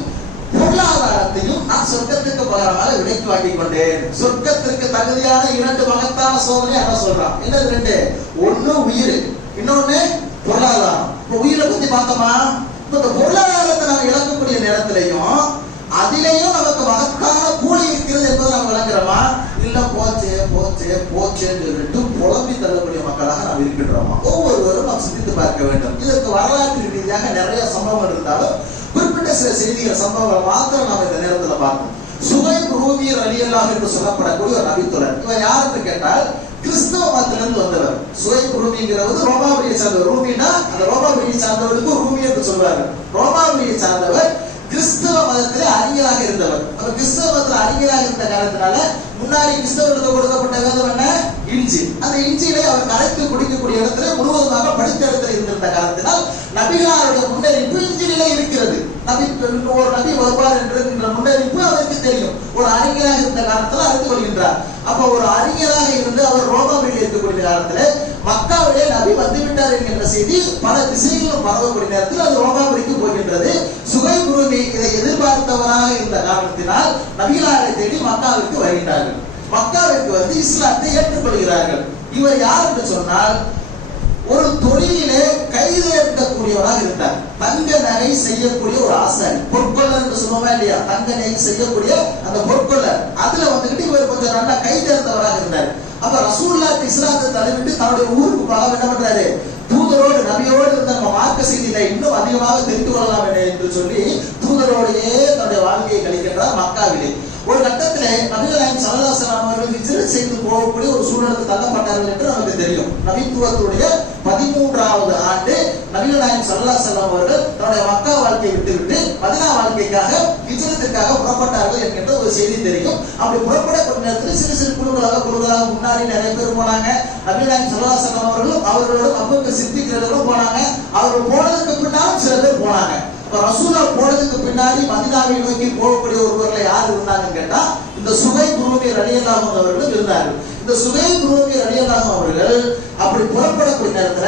பொருளாதாரத்தையும் நான் சொர்க்கத்துக்கு பகரமாக விலைக்கு வாங்கிக் கொண்டேன். சொர்க்கத்திற்கு தகுதியான 2 மகத்தான சோதனை என்ன சொல்றான்? என்னது 2? ஒண்ணு உயிர், இன்னொன்னு பொருளாதாரம். இப்ப உயிரை பத்தி பார்த்தோமா? இந்த பொருளாதாரத்தை நாம் இழக்கக்கூடிய நேரத்திலையும் அதிலேயும் நமக்கு மகத்தான கூலி இருக்கிறது என்பதை நாம் விளங்குறோமா? இல்ல போச்சேன்னு சொல்லிட்டு புலம்பி தள்ளக்கூடிய மக்களாக நாம் இருக்கின்றோமா? ஒவ்வொருவரும் நாம் சிந்தித்து பார்க்க வேண்டும். இதற்கு வரலாற்று ரீதியாக நிறைய சம்பவங்கள் இருந்தாலும் குறிப்பிட்ட சில செய்திகள் சம்பவங்கள் மாத்திரம் நாம் இந்த நேரத்தில் பார்க்கணும். சுஹைப் ரூமி ரலியல்லாஹு என்று சொல்லப்படக்கூடிய ஒரு நபித்தோழர். இவர் யாருன்னு கேட்டால் கிறிஸ்தவ மதத்திலிருந்து வந்தவர். சுஹைப் ரூமிங்கிறவர் ரோமாபுரியை சார்ந்தவர். ரூமினா அந்த ரோமாபுரியை சார்ந்தவருக்கு ரூமி என்று சொல்வாரு. ரோமாபுரியை சார்ந்தவர் கிறிஸ்தவ மதத்திலே அறிஞராக இருந்தவர். அவர் கிறிஸ்தவ மதத்தில் அறிஞராக இருந்த காரணத்தினால முன்னாடி கிறிஸ்தவர்களுக்கு கொடுக்கப்பட்ட வேதம் என்ன? இன்ஜில். அந்த இன்ஜிலை அவர் கரைத்து குடிக்கக்கூடிய இடத்துல முழுவதுமாக படித்த இடத்துல இருந்திருந்த காரணத்தினால் நபிகளாருடைய முன்னறிவிப்பு இன்ஜிலே இருக்கிறது. ஒரு நபி வருவார் என்ற முன்னறிவிப்பு அவருக்கு தெரியும். ஒரு அறிஞராக இருந்த காரணத்தில் அறிந்து கொள்கின்றார். அப்ப ஒரு அறிஞராக இருந்து அவர் ரோமாவில் இருக்கக்கூடிய காலத்துல மக்காவிலே நபி வந்துவிட்டார் என்கின்ற செய்தி பல திசைகளும் பரவக்கூடிய நேரத்தில் அது ரோமாபுரிக்கு போகின்றது. சுஹைப் ரூமி இதை எதிர்பார்த்தவராக இருந்த காரணத்தினால் நபிகளாரை தேடி மக்காவிற்கு வருகின்றார்கள். மக்காவிற்கு வந்து இஸ்லாத்தை ஏற்றுக்கொள்கிறார்கள். இவர் யார் என்று சொன்னால் ஒரு தொழிலே கைது இருக்கக்கூடியவராக இருந்தார். தங்க நகை செய்யக்கூடிய ஒரு ஆசாரி, பொற்கொள்ளர் என்று சொல்லுவோமா இல்லையா? தங்க நகை செய்யக்கூடிய அந்த பொற்கொள்ளர், அதுல வந்துகிட்டு இவர் கொஞ்சம் நல்லா கை தேர்ந்தவராக இருந்தார். அப்ப ரசூலுல்லாஹ் இஸ்லாத்தை தழுவிட்டு தன்னுடைய ஊருக்கு போக என்ன பண்றாரு? தூதரோடு நபியோடு இருந்த நம்ம மார்க்க செய்தியில இன்னும் அதிகமாக தெரிந்து கொள்ளலாம் என்று சொல்லி தூதரோடையே தன்னுடைய வாழ்க்கையை கழிக்கின்றார் மக்காவிலே. ஒரு கட்டத்திலே நபிகள் நாயகம் ஸல்லல்லாஹு அலைஹி வஸல்லம் அவர்கள் ஹிஜ்ரத் செய்து போகக்கூடிய ஒரு சூழலுக்கு தள்ளப்பட்டார்கள் என்று நமக்கு தெரியும். நபித்துவத்துடைய 13வது ஆண்டு நபிகள் நாயகம் ஸல்லல்லாஹு அலைஹி வஸல்லம் அவர்கள் தன்னுடைய மக்கா வாழ்க்கையை விட்டுவிட்டு மதீனா வாழ்க்கைக்காக ஹிஜ்ரத்திற்காக புறப்பட்டார்கள் என்கின்ற ஒரு செய்தி தெரியும். அப்படி புறப்படக்கூடிய நேரத்தில் சிறு சிறு குழுக்களாக முன்னாடி நிறைய பேர் போனாங்க. நபிகள் நாயகம் ஸல்லல்லாஹு அலைஹி வஸல்லம் அவர்களும் அவர்களோட அபூபக்கர் சித்திக்களும் போனாங்க. அவர்கள் போனதுக்கு பின்னாலும் சில பேர் போனாங்க. ரசூலா போனதுக்கு பின்னாடி மதீனாவை நோக்கி போகக்கூடிய ஒருவர்ல யார் இருந்தாங்கன்னு கேட்டா இந்த சுஹைப் ரூமி ரலியல்லாஹு அன்ஹு அவர்கள் இருந்தார்கள். இந்த சுஹைப் ரூமி ரலியல்லாஹு அவர்கள் அப்படி புறப்படக்கூடிய நேரத்துல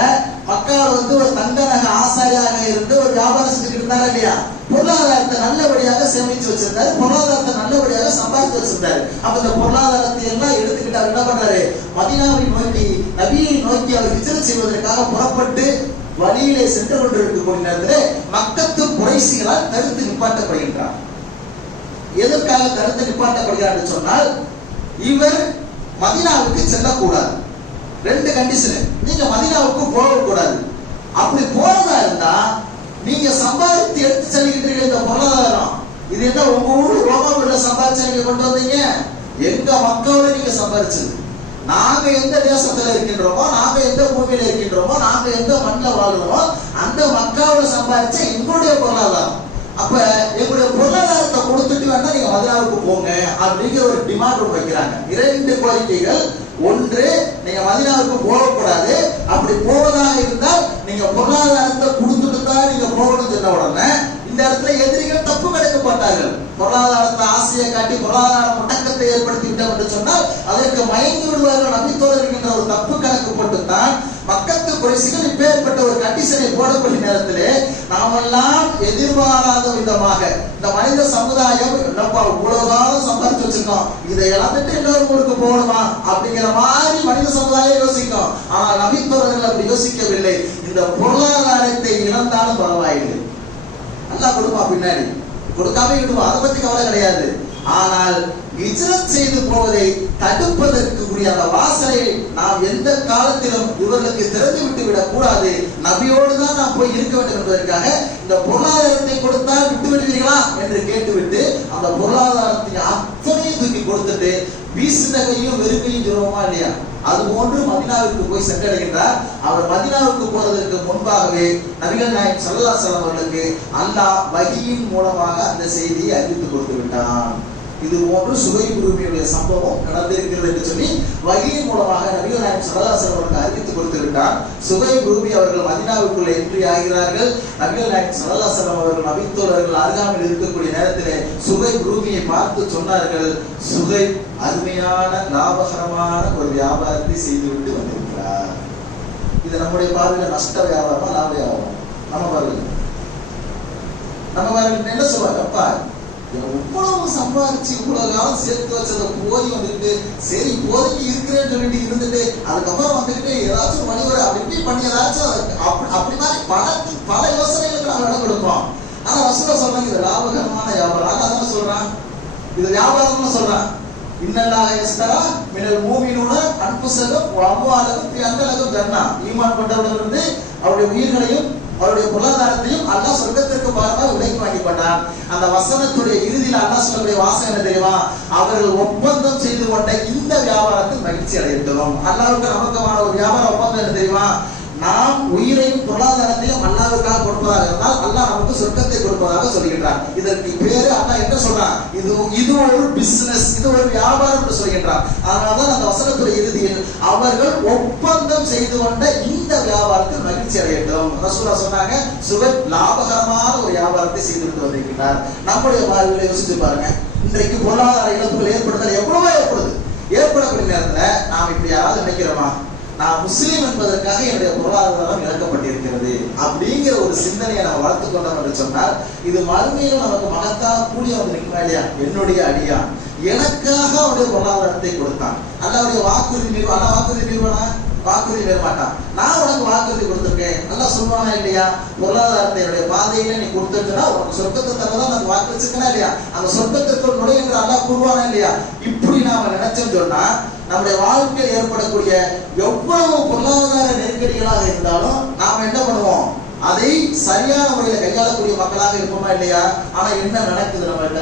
மக்கால வந்து ஒரு தங்க நகை ஆசாரியாக இருந்து ஒரு வியாபாரம் செஞ்சுட்டு இருந்தாரு இல்லையா? பொருளாதாரத்தை நல்லபடியாக சேமிச்சு வச்சிருந்தாரு, பொருளாதாரத்தை நல்லபடியாக சம்பாதிச்சு வச்சிருந்தாரு. அப்ப இந்த பொருளாதாரத்தை எல்லாம் எடுத்துக்கிட்டு அவர் என்ன பண்றாரு? மதீனாவை நோக்கி நபியை நோக்கி அவர் ஹிஜ்ரத் செய்வதற்காக புறப்பட்டு வழியிலே சென்று கொண்டிருக்கக்கூடிய நேரத்தில் மக்கத்து குறைசிகளால் தடுத்து நிப்பாட்டப்படுகின்றார். எதற்காக தடுத்து நிப்பாட்டப்படுகிறார் என்று சொன்னால் இவர் மதீனாவுக்கு செல்லக்கூடாது. 2 கண்டிஷன். நீங்க மதீனாவுக்கு போகக்கூடாது. அப்படி போறதா இருந்தா நீங்க சம்பாதித்து எடுத்து செல்கின்றீர்கள் இந்த பொருளாதாரம். இது என்ன உங்க ஊர் ரோமாபுரியில சம்பாதிச்சு நீங்க கொண்டு வந்தீங்க? எங்க மக்காவோட நீங்க சம்பாதிச்சது. நாங்க எந்த தேசத்துல இருக்கின்றோமோ, நாங்க எந்த பூமியில இருக்கின்றோமோ, நாங்க எந்த மண்ணில் வாழ்றோமோ அந்த மக்காவோட சம்பாதிச்ச எங்களுடைய பொருளாதாரம். அப்ப எங்களுடைய பொருளாதாரத்தை கொடுத்துட்டு வேணா நீங்க மதீனாவுக்கு போங்க அப்படிங்கிற ஒரு டிமாண்ட் வைக்கிறாங்க. 2 கோரிக்கைகள். ஒன்று, நீங்க மதீனாவுக்கு போகக்கூடாது. அப்படி போவதாக இருந்தால் நீங்க பொருளாதாரத்தை கொடுத்துட்டு தான் நீங்க போகணும்னு சொன்ன உடனே இந்த இடத்துல எதிரிகள் விட்டார்கள். பொருளாதாரத்தை ஆசையை காட்டி பொருளாதார முடக்கத்தை ஏற்படுத்தி விட்டோம் என்று சொன்னால் அதற்கு மயங்கி விடுவார்கள். நபித்தோழர் என்கின்ற ஒரு தப்பு கணக்கு போட்டுத்தான் மக்கத்து குறைசிகள் இப்பேற்பட்ட ஒரு கண்டிஷனை போடக்கூடிய நேரத்திலே நாமெல்லாம் எதிர்பாராத விதமாக இந்த மனித சமுதாயம் இவ்வளவு காலம் சம்பாதிச்சு வச்சிருக்கோம், இதை இழந்துட்டு இன்னொரு ஊருக்கு போகணுமா அப்படிங்கிற மாதிரி மனித சமுதாயம் யோசிக்கும். ஆனால் நபித்தோழர்கள் அப்படி யோசிக்கவில்லை. இந்த பொருளாதாரத்தை இழந்தாலும் பரவாயில்லை, நல்லா கொடுப்பா, பின்னாடி கொடுக்காம விடுவோம், அதை பத்தி கவலை கிடையாது. ஆனால் ஹிஜ்ரத் செய்து போவதை தடுப்பதற்கு அந்த வாசலை நாம் எந்த காலத்திலும் இவர்களுக்கு திறந்து விட்டு விடக் கூடாது. நபியோடு தான் நாம் போய் இருக்க வேண்டும் என்பதற்காக இந்த பொருளாதாரத்தை கொடுத்தால் விட்டு விடுவீர்களா என்று கேட்டுவிட்டு அந்த பொருளாதாரத்தை அத்தனையும் தூக்கி கொடுத்துட்டு வீசுநகையும் வெறுமையும் சொல்லுவோமா இல்லையா, அது போன்று மதீனாவிற்கு போய் சென்றடைகின்றார். அவர் மதீனாவுக்கு போறதற்கு முன்பாகவே நபிகள் நாயகம் ஸல்லல்லாஹு அலைஹி வஸல்லம் அவர்களுக்கு அல்லாஹ் வஹீயின் மூலமாக அந்த செய்தியை அறிவித்து கொடுத்து விட்டான். இது போன்று சுஹைப் ரூமியுடைய சம்பவம் நடந்திருக்கிறது என்று சொல்லி வஹீயின் மூலமாக நபிகள் நாயகம் ஸல்லல்லாஹு அலைஹி வஸல்லம் அவர்களுக்கு அறிவித்து கொடுத்து விட்டார். சுஹைப் ரூமி அவர்கள் மதீனாவுக்குள்ளே என்ட்ரி ஆகிறார்கள். நபிகள் நாயகம் ஸல்லல்லாஹு அலைஹி வஸல்லம் அவர்கள் நபித்தோழர்கள் அருகாமையில் இருக்கக்கூடிய நேரத்திலே சுஹைப் ரூமியை பார்த்து சொன்னார்கள், சுஹைப் அருமையான லாபகரமான ஒரு வியாபாரத்தை செய்துவிட்டு வந்திருக்கிறார். இது நம்முடைய பார்வையில் நஷ்ட வியாபாரமா லாப வியாபாரம்? நம்ம பார்வையில் என்ன சொல்லுவாங்க, அப்பா எவ்வளவு சம்பாதிச்சு இவ்வளவு காலம் சேர்த்து வச்சதை போய் வந்துட்டு சரி இப்போதைக்கு இருக்கிறேன்னு சொல்லிட்டு இருந்துட்டு அதுக்கப்புறம் வந்துட்டு ஏதாச்சும் மணிவரை அப்படி பண்ணி ஏதாச்சும் அப்படி மாதிரி பல யோசனைகளுக்கு நம்ம இடம் கொடுப்போம். ஆனா ரசூலுல்லாஹ் சொல்றாங்க இது லாபகரமான வியாபாரம். அதான் சொல்றான், இது வியாபாரம்னு சொல்றான். இன்னல்லாஹ யஸ்தரா மினல் மூமினூன அன்ஃபுஸஹும் வ அம்வாலஹும் ஃபி அன்லஹும் ஜன்னah. ஈமான் கொண்டவர்களிருந்து அவருடைய உயிர்களையும் அவருடைய பொருளாதாரத்தையும் அல்லாஹ் சொர்க்கத்திற்கு பாரமாக விலைக்கு வாங்கி கொண்டார். அந்த வசனத்துடைய இறுதியில் அல்லாஹ் சொல்லக்கூடிய வாசகம் என்ன தெரியுமா, அவர்கள் ஒப்பந்தம் செய்து கொண்ட இந்த வியாபாரத்தில் மகிழ்ச்சி அடையட்டும். அல்லாஹ்வுக்கு நமக்குமான ஒரு வியாபார ஒப்பந்தம் என்ன தெரியுமா, நாம் உயிரையும் பொருளாதாரத்தையும் அல்லாஹ்வுக்காக கொடுப்பதாக இருந்தால் அல்லாஹ் நமக்கு சொர்க்கத்தை கொடுப்பதாக சொல்கின்றார். இதற்கு பேரு அல்லாஹ் என்ன சொல்றான், இது ஒரு பிசினஸ், இது ஒரு வியாபாரம் என்று சொல்கின்றார். அதனால்தான் அந்த வசனத்துடைய இறுதியில் அவர்கள் ஒப்பந்தம் செய்து கொண்ட இந்த வியாபாரத்தில் மகிழ்ச்சி அடையட்டும். ரசூலுல்லாஹ் சொன்னாங்க, சுஹைப் லாபகரமான ஒரு வியாபாரத்தை செய்துவிட்டு வந்திருக்கிறார். நம்முடைய வாழ்வில் யோசித்து பாருங்க, இன்றைக்கு பொருளாதார இழப்புகள் ஏற்படுதல் எவ்வளவோ ஏற்படக்கூடிய நேரத்துல நாம் இப்படி யாராவது நினைக்கிறோமா, நான் முஸ்லீம் என்பதற்காக என்னுடைய பொருளாதாரம் இழக்கப்பட்டிருக்கிறது அப்படிங்கிற ஒரு சிந்தனையை நம்ம வளர்த்து கொண்டோம் என்று சொன்னால் இது மறுமையிலும் நமக்கு மகத்தான கூலிய வந்து நிற்குமா இல்லையா. என்னுடைய அடியா எனக்காக அவருடைய பொருளாதாரத்தை கொடுத்தான். அல்லாவுடைய வாக்குறுதி மீறுவானா? வாக்குறுதி மீற மாட்டான். நான் உனக்கு வாக்குறுதி கொடுத்துருக்கேன், நல்லா சொல்லுவானா இல்லையா, பொருளாதாரத்தை என்னுடைய பாதையில நீ கொடுத்துட்டுனா உனக்கு சொர்க்கத்தை தரதான் நான் வாக்கு வச்சிருக்கேனா இல்லையா, அந்த சொர்க்கத்திற்குள் நுழைகின்ற அல்லாஹ் கூறுவானா இல்லையா. இப்படி நாம நினைச்சோம் சொன்னா நம்முடைய வாழ்க்கையில் ஏற்படக்கூடிய எவ்வளவு பொருளாதார நெருக்கடிகளாக இருந்தாலும் நாம் என்ன பண்ணுவோம், அதை சரியான முறையில் கையாளக்கூடிய மக்களாக இருப்போமா இல்லையா. ஆனா என்ன நடக்குது, நம்மகிட்ட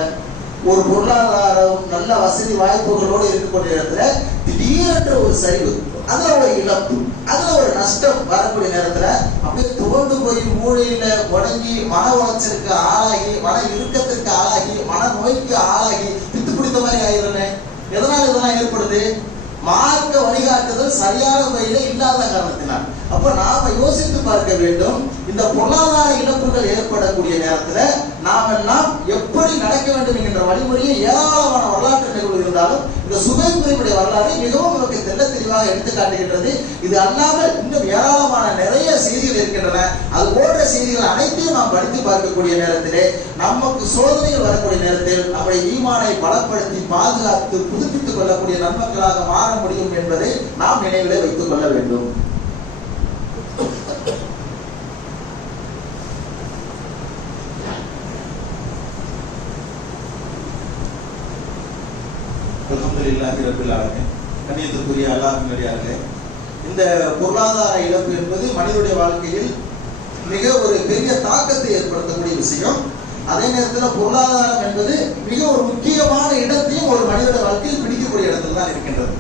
ஒரு பொருளாதாரம் நல்ல வசதி வாய்ப்புகளோடு இருக்கக்கூடிய இடத்துல திடீரென்ற ஒரு சரிவு, அதுல ஒரு இழப்பு, அதுல ஒரு நஷ்டம் வரக்கூடிய நேரத்துல அப்படியே துவண்டு போய் மூளையில உடங்கி மன உளைச்சலுக்கு ஆளாகி மன இறுக்கத்திற்கு ஆளாகி மன நோய்க்கு ஆளாகி பித்து பிடித்த மாதிரி ஆயிடுறேன். எதனால் இதெல்லாம் ஏற்படுது, மார்க்க வழிகாட்டுதல் சரியான முறையில இல்லாத காரணத்தினால். அப்ப நாம யோசித்து பார்க்க வேண்டும், இந்த பொருளாதார இழப்புகள் ஏற்படக்கூடிய நேரத்துல நாம் எல்லாம் எப்படி நடக்க வேண்டும் என்கின்ற வழிமுறையை ஏராளமான வரலாற்று நிகழ்வு இருந்தாலும் இந்த சுஹைப் ரூமியுடைய வரலாறு மிகவும் நமக்கு தெள்ள தெளிவாக எடுத்து காட்டுகின்றது. இது அல்லாமல் இன்னும் ஏராளமான நிறைய செய்திகள் இருக்கின்றன. அது போன்ற செய்திகள் அனைத்தையும் நாம் படித்து பார்க்கக்கூடிய நேரத்திலே நமக்கு சோதனைகள் வரக்கூடிய நேரத்தில் நம்முடைய ஈமானை பலப்படுத்தி பாதுகாத்து புதுப்பித்துக் கொள்ளக்கூடிய நன்மக்களாக மாற முடியும் என்பதை நாம் நினைவிலே வைத்துக் கொள்ள வேண்டும். அல்ஹம்துலில்லாஹி ரப்பில் ஆலமீன். கண்ணியத்துக்குரிய அல்லாஹ்வின் அடியார்களே, இந்த பொருளாதார இழப்பு என்பது மனிதனுடைய வாழ்க்கையில் மிக ஒரு பெரிய தாக்கத்தை ஏற்படுத்தக்கூடிய விஷயம். அதே நேரத்தில் பொருளாதாரம் என்பது மிக ஒரு முக்கியமான இடத்தையும் ஒரு மனிதனுடைய வாழ்க்கையில் பிடிக்கக்கூடிய இடத்துல தான் இருக்கின்றது.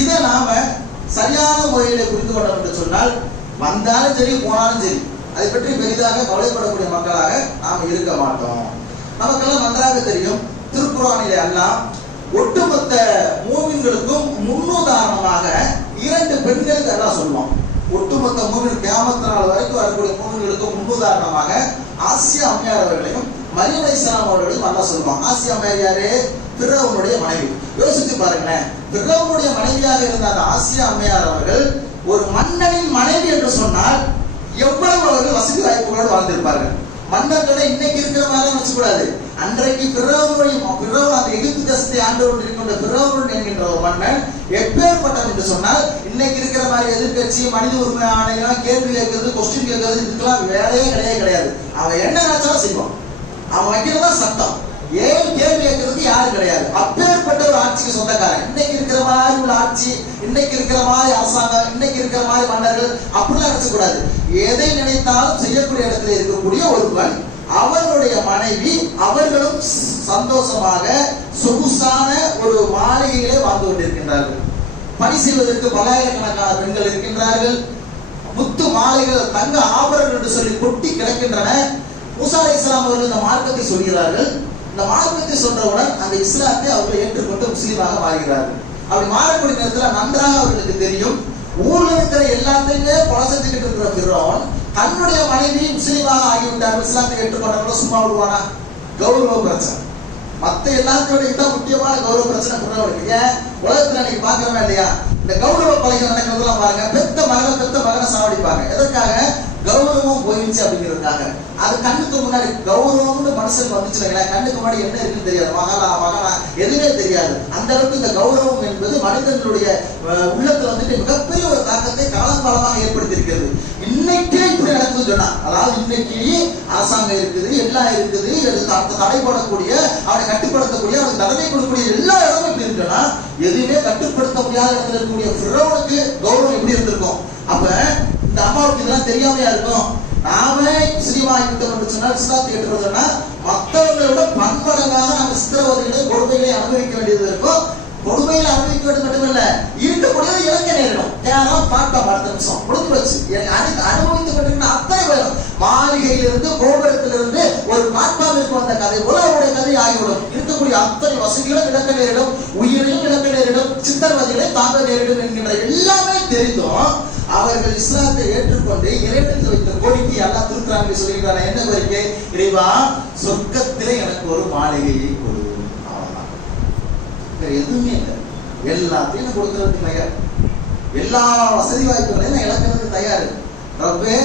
இதை நாம சரியான முறையில புரிந்து கொண்டோம் என்று சொன்னால் வந்தாலும் சரி போனாலும் சரி அதை பற்றி பெரிதாக கவலைப்படக்கூடிய மக்களாக நாம் இருக்க மாட்டோம். நமக்கெல்லாம் நன்றாக தெரியும், திருக்குர்ஆனிலே அல்லாஹ் ஒட்டுமொத்த மூமின்களுக்கும் முன்னுதாரணமாக 2 பெண்கள் எல்லாம் சொல்லுவான். ஒட்டுமொத்த மூமின் கியாமத் நாள் வரைக்கும் வரக்கூடிய மூமின்களுக்கும் முன்னுதாரணமாக ஆசியா அம்மையார் அவர்களையும் மரியம் அலைஹிஸ்ஸலாம் அவர்களும் அல்லாஹ் சொல்லுவான். ஆசியா அம்மையார் யாரு? பிர்ரவுனுடைய மனைவி. யோசிச்சு பாருங்களேன், பிர்ரவுனுடைய மனைவியாக இருந்த அந்த ஆசியா அம்மையார் அவர்கள் ஒரு மன்னனின் மனைவி என்று சொன்னால் எவ்வளவு அவர்கள் வசதி வாய்ப்புகளோடு வாழ்ந்திருப்பார்கள். மன்னர்களை இன்னைக்கு இருக்கிற மாதிரி வச்சுக்கூடாது. அன்றைக்கு பிர்ரவுன் அந்த எகிப்து தேசத்தை ஆண்டு கொண்டிருக்கின்ற பிர்ரவுன் என்கின்ற ஒரு மன்னன் எப்பேற்பட்டவன் என்று சொன்னால், இன்னைக்கு இருக்கிற மாதிரி எதிர்கட்சி மனித உரிமை ஆணையம் கேள்வி கேட்கறது, கொஸ்டின் கேட்கறது, இதுக்கெல்லாம் வேலையே கிடையாது. அவன் என்ன நினைச்சாலும் செய்வான். அவன் வைக்கிறதா சட்டம். ஏன் கேள்வி கேட்கறதுக்கு யாரும் கிடையாது. அப்பேற்பட்ட ஒரு ஆட்சிக்கு சொந்தக்காரன். இன்னைக்கு இருக்கிற மாதிரி உள்ள ஆட்சி, இன்னைக்கு இருக்கிற மாதிரி அரசாங்கம், இன்னைக்கு இருக்கிற மாதிரி மன்னர்கள் அப்படிலாம் நினைச்சக்கூடாது. எதை நினைத்தாலும் செய்யக்கூடிய இடத்துல இருக்கக்கூடிய ஒருவன், அவர்களுடைய மனைவி, அவர்களும் சந்தோஷமாக சொகுசான ஒரு மாளிகையிலே வாழ்ந்து கொண்டிருக்கின்றார்கள். பணி செய்வதற்கு பல்லாயிரக்கணக்கான பெண்கள் இருக்கின்றார்கள். முத்து மாலைகள், தங்க ஆபரணங்கள் என்று சொல்லி கொட்டி கிடக்கின்றன. மூசா அலைஹிஸ்ஸலாம் அவர்கள் இந்த மார்க்கத்தை சொல்கிறார்கள். இந்த மார்க்கத்தை சொன்னவுடன் அந்த இஸ்லாத்தை அவர்கள் ஏற்றுக்கொண்டு முஸ்லீமாக மாறுகிறார்கள். அப்படி மாறக்கூடிய நேரத்தில் நன்றாக அவர்களுக்கு தெரியும், ஊர்ல இருக்கிற எல்லாத்தையுமே பழசத்துக்கிட்டு இருக்கிற பிர்ரவுன் தன்னுடைய மனைவி முஸ்லீமாக ஆகிவிட்டார், இஸ்லாத்தை ஏற்றுக்கொண்டவர்கள் சும்மா விடுவானா? கௌரவ பிரச்சனை. மற்ற எல்லாத்தையோட இதுதான் முக்கியமான கௌரவ பிரச்சனை பிர்ரவுனுக்கு. ஏன் உலகத்துல நீங்க பாக்குறோமே இல்லையா, இந்த கௌரவ கொலைகள் நடக்கிறதெல்லாம் பாருங்க. பெத்த மகனை சாவடிப்பாங்க. எதற்காக? கௌரவம் போயிடுச்சு அப்படிங்கிறதுக்காக. அது கண்ணுக்கு முன்னாடி கௌரவம்னு மனுஷனுக்கு வந்துச்சுங்களா, கண்ணுக்கு முன்னாடி என்ன இருக்குன்னு தெரியாது, மகனா எதுவுமே தெரியாது. அந்த அளவுக்கு இந்த கௌரவம் என்பது மனிதர்களுடைய உள்ளத்துல வந்துட்டு மிகப்பெரிய ஒரு தாக்கத்தை காலங்காலமாக ஏற்படுத்தி இருக்கிறது. இன்னைக்கே இப்படி நடக்குதுன்னு சொன்னா, அதாவது இன்னைக்கு அரசாங்கம் இருக்குது, எல்லாம் இருக்குது, தடைபடக்கூடிய, அவனை கட்டுப்படுத்தக்கூடிய, அவனுக்கு தடவை கொடுக்கக்கூடிய எல்லா இடமும் இப்படி இருக்குன்னா, எதுவுமே கட்டுப்படுத்த முடியாத இடத்துல இருக்கக்கூடிய பிர்ரவுனுக்கு கௌரவம் எப்படி இருந்திருக்கும்? அப்ப இந்த அம்மாவுக்கு இதெல்லாம் தெரியாமையா இருக்கும். நாமே முஸ்லீமாகிவிட்டோம் என்று சொன்னால், இஸ்லாத்தை ஏற்றுக்கொள்ள சொன்னா, மற்றவர்களோட பன்மடங்காக நம்ம சித்திரவதைகளை, கொடுமைகளை அனுபவிக்க வேண்டியது இருக்கும். கொடுமையில அனுபவிக்க வேண்டும் மட்டுமல்ல, இருக்கக்கூடியது இலக்க நேரிடும். யாரும் பார்த்தோம், அடுத்த நிமிஷம் கொடுத்து வச்சு அனுபவித்துக் கொண்டிருக்கிற அத்தனை பேரும் மாளிகையிலிருந்து கோபுரத்திலிருந்து ஒரு பிளாட்பார்மிற்கு வந்த கதை போல அவருடைய கதை ஆகிவிடும். இருக்கக்கூடிய அத்தனை வசதிகளும் இழக்க நேரிடும், உயிரையும் இழக்க நேரிடும், சித்திரவதைகளை தாங்க நேரிடும் என்கின்ற எல்லாமே தெரிந்தும் அவர்கள் இஸ்லாத்தை ஏற்றுக்கொண்டு இறைவனுக்கு வைத்த கோரிக்கை எல்லாம் திருக்குறாங்க சொல்லிக்கிறாங்க. என்ன கோரிக்கை? இறைவா, சொர்க்கத்திலே எனக்கு ஒரு மாளிகையை கொடு. எதுவுமே இல்லை, எல்லாத்தையும் கொடுக்கறதுக்கு தயார், எல்லா வசதி வாய்ப்புகளையும் நான் இழக்கிறதுக்கு தயார். ரப்பே,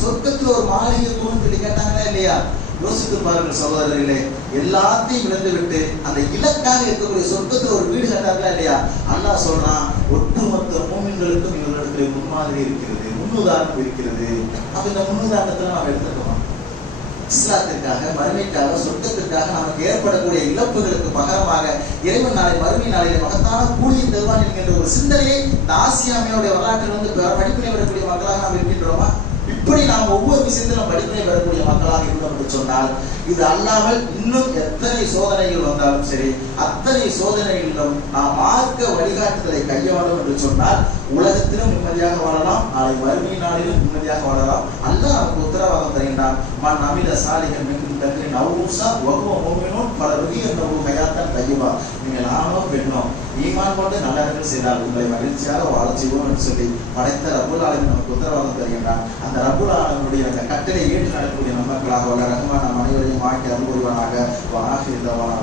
சொர்க்கத்தில் ஒரு மாளிகை கொடுன்னு சொல்லி கேட்டாங்களா இல்லையா? யோசித்து பாருங்கள் சகோதரர்களே, எல்லாத்தையும் இழந்து விட்டு அந்த இலக்காக இருக்கக்கூடிய சொர்க்கத்தில் ஒரு வீடு கட்டாங்களா இல்லையா? அல்லாஹ் சொல்றான், ஒட்டுமொத்த மூமின்களுக்கும் இவர்களிடத்துல முன்மாதிரி இருக்கிறது, முன்னுதாரணம் இருக்கிறது. அப்ப இந்த முன்னுதாரணத்தை நாம் எடுத்துக்கணும். இஸ்லாத்திற்காக, மறுமைக்காக, சொர்க்கத்திற்காக நமக்கு ஏற்படக்கூடிய இழப்புகளுக்கு பகரமாக இறைவன் நாளை மறுமை நாளையில மகத்தான கூலியை தருவான் என்கின்ற ஒரு சிந்தனையை இந்த ஆசியாமையோடைய வரலாற்றில் வந்து படிப்பினை வரக்கூடிய மக்களாக நாம் இருக்கின்றோமா? இப்படி நாம் ஒவ்வொரு விஷயத்திலும் படிப்பினை பெறக்கூடிய மக்களாக இருந்தோம் என்று சொன்னால், இது அல்லாமல் இன்னும் எத்தனை சோதனைகள் வந்தாலும் சரி, அத்தனை சோதனைகளிலும் நாம் மார்க்க வழிகாட்டுதலை கையாளும் என்று சொன்னால், உலகத்திலும் நிம்மதியாக வாழலாம், நாளை மறுமை நாளிலும் நிம்மதியாக வாழலாம். அல்லாஹ் நமக்கு உத்தரவாதம் தருகின்றான். மன் அமில சாலிஹன் மின் தக்ரின் அவுஸா வஹுவ முஃமினூன் ஃபலருஹியன்னஹு ஹயாத்தன் தய்யிபா. நீங்கள் ஆணோ பெண்ணோ ஈமான் கொண்டு நல்லறங்கள் செய்தால் உங்களை மகிழ்ச்சியாக வாழச் செய்வோம் என்று சொல்லி படைத்த ரப்புல் ஆலமீன் நமக்கு உத்தரவாதம் தருகின்றான். அந்த ரப்புல் ஆலமீனுடைய அந்த கட்டளை ஏற்று நடக்கக்கூடிய மக்களாக வல்ல ரஹ்மான் நம் அனைவரையும் ஆக்கி அருள் புரிவானாக. வஆஹிரு தஅவானா